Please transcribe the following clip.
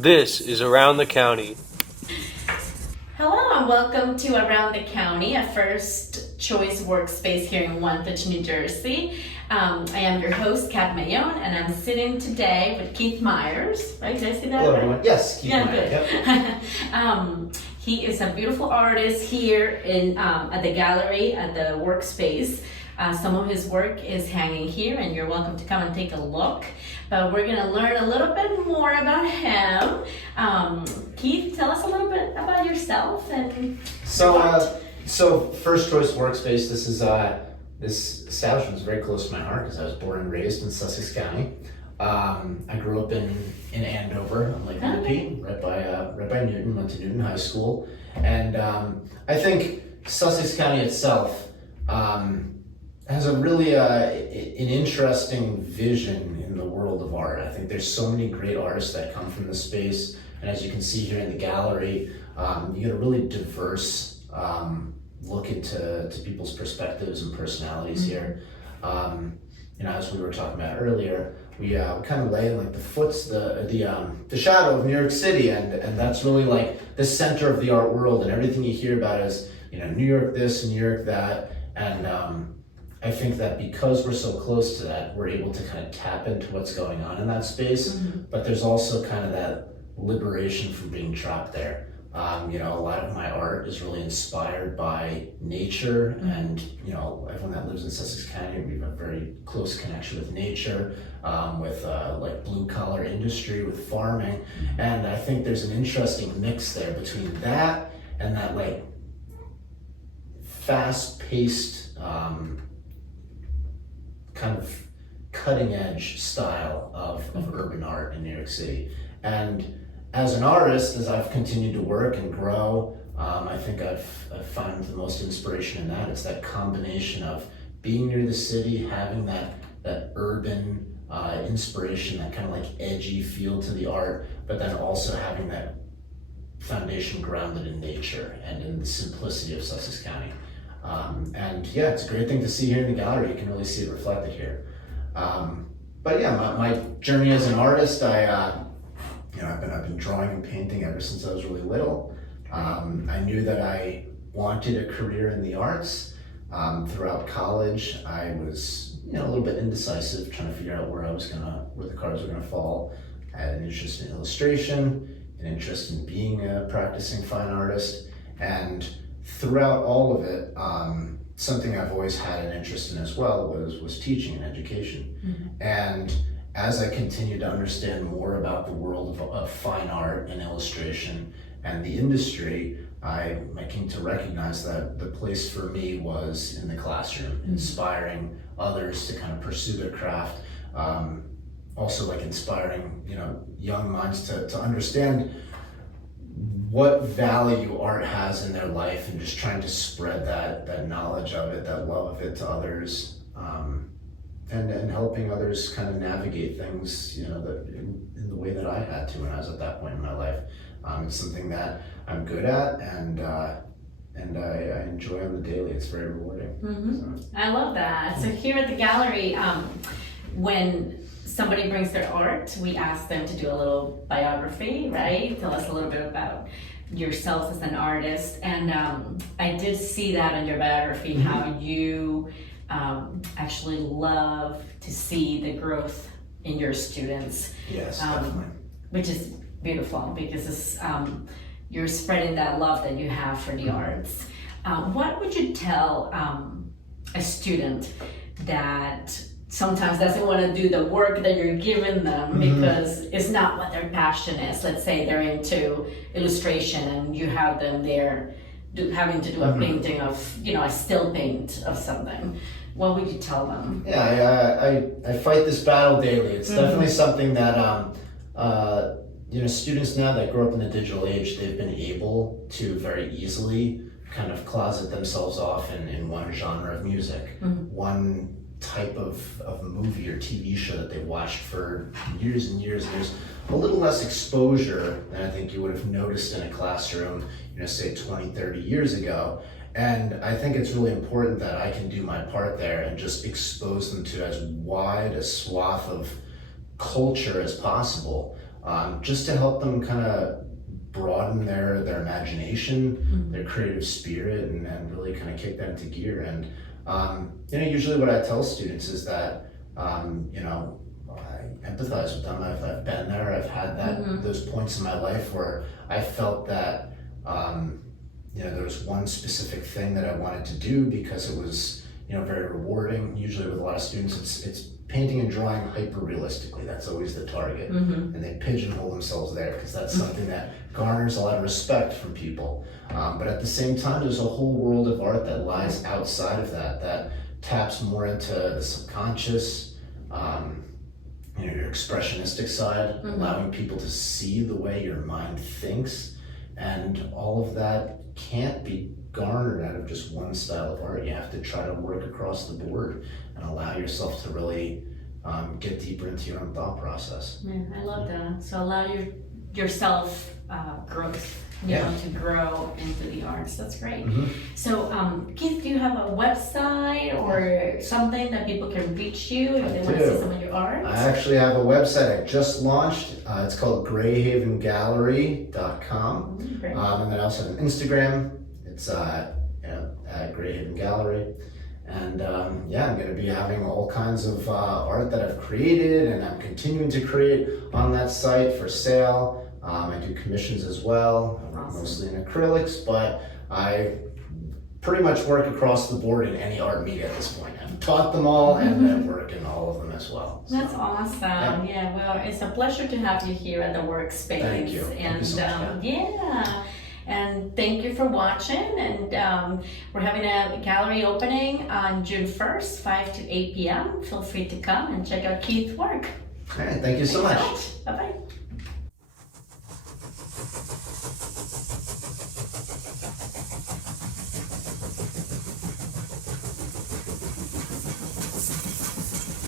This is Around the County. Hello and welcome to Around the County, a first choice workspace here in Wantage, New Jersey. I am your host, Kat Maione, and I'm sitting today with Keith Myers. Right? Did I say that Hello, right? everyone. Yes, Keith Meyer. Good. Yep. He is a beautiful artist here in at the gallery at the workspace. Some of his work is hanging here, and you're welcome to come and take a look. But we're gonna learn a little bit more about him. Keith, tell us a little bit about yourself and. So First Choice Workspace. This establishment is very close to my heart because I was born and raised in Sussex County. I grew up in Andover on Lake Winnipe, right by Newton. Went to Newton High School, and I think Sussex County itself has a really an interesting vision in the world of art. I think there's so many great artists that come from the space, and as you can see here in the gallery, you get a really diverse look into people's perspectives and personalities here. As we were talking about earlier, we kind of lay in like the shadow of New York City, and that's really like the center of the art world, and everything you hear about is New York this and New York that, and I think that because we're so close to that, we're able to kind of tap into what's going on in that space, but there's also kind of that liberation from being trapped there. A lot of my art is really inspired by nature, and everyone that lives in Sussex County, we have a very close connection with nature, with like blue collar industry, with farming, and I think there's an interesting mix there between that and that like fast paced kind of cutting edge style of urban art in New York City. And as an artist, as I've continued to work and grow, I think I've found the most inspiration in that. It's that combination of being near the city, having that urban inspiration, that kind of like edgy feel to the art, but then also having that foundation grounded in nature and in the simplicity of Sussex County. It's a great thing to see here in the gallery. You can really see it reflected here. My journey as an artist, I've been drawing and painting ever since I was really little. I knew that I wanted a career in the arts. Throughout college, I was a little bit indecisive, trying to figure out where the cards were gonna fall. I had an interest in illustration, an interest in being a practicing fine artist, and throughout all of it, something I've always had an interest in as well was teaching and education. And as I continued to understand more about the world of fine art and illustration and the industry, I came to recognize that the place for me was in the classroom, inspiring others to kind of pursue their craft. Also like inspiring, young minds to understand what value art has in their life, and just trying to spread that knowledge of it, that love of it to others, and helping others kind of navigate things, that in the way that I had to when I was at that point in my life. It's something that I'm good at, and I enjoy on the daily. It's very rewarding. So. I love that. So here at the gallery, when somebody brings their art, we ask them to do a little biography, right? Tell us a little bit about yourself as an artist. And I did see that in your biography, how you actually love to see the growth in your students. Yes, definitely. Which is beautiful, because it's, you're spreading that love that you have for the arts. What would you tell a student that sometimes doesn't want to do the work that you're giving them because it's not what their passion is? Let's say they're into illustration and you have them there having to do a painting of, a still paint of something. What would you tell them? Yeah, I fight this battle daily. It's definitely something that students now that grow up in the digital age, they've been able to very easily kind of closet themselves off in one genre of music, one type of movie or TV show that they've watched for years and years. There's a little less exposure than I think you would have noticed in a classroom, say 20, 30 years ago. And I think it's really important that I can do my part there and just expose them to as wide a swath of culture as possible. just to help them kind of broaden their imagination, their creative spirit, and really kind of kick that into gear. And usually what I tell students is that I empathize with them. I've been there. I've had those points in my life where I felt that there was one specific thing that I wanted to do because it was very rewarding. Usually with a lot of students, it's painting and drawing hyper realistically. That's always the target, and they pigeonhole themselves there because that's something that garners a lot of respect from people. But at the same time, there's a whole world of art that lies outside of that taps more into the subconscious, your expressionistic side, allowing people to see the way your mind thinks, and all of that can't be garnered out of just one style of art. You have to try to work across the board and allow yourself to really get deeper into your own thought process. Yeah, I love that. So allow yourself growth, to grow into the arts. That's great. So, Keith, do you have a website or something that people can reach you if they want to see some of your art? I actually have a website I just launched. It's called greyhavengallery.com. And then I also have an Instagram. It's at Greyhaven Gallery. And I'm going to be having all kinds of art that I've created and I'm continuing to create on that site for sale. I do commissions as well, mostly in acrylics, but I pretty much work across the board in any art media at this point. I've taught them all and I work in all of them as well. So. That's awesome. Yeah, well, it's a pleasure to have you here at the workspace. Thank you. And Thank you so much, and thank you for watching. And we're having a gallery opening on June 1st, 5 to 8 p.m. Feel free to come and check out Keith's work. All right, thank you so much. Bye-bye.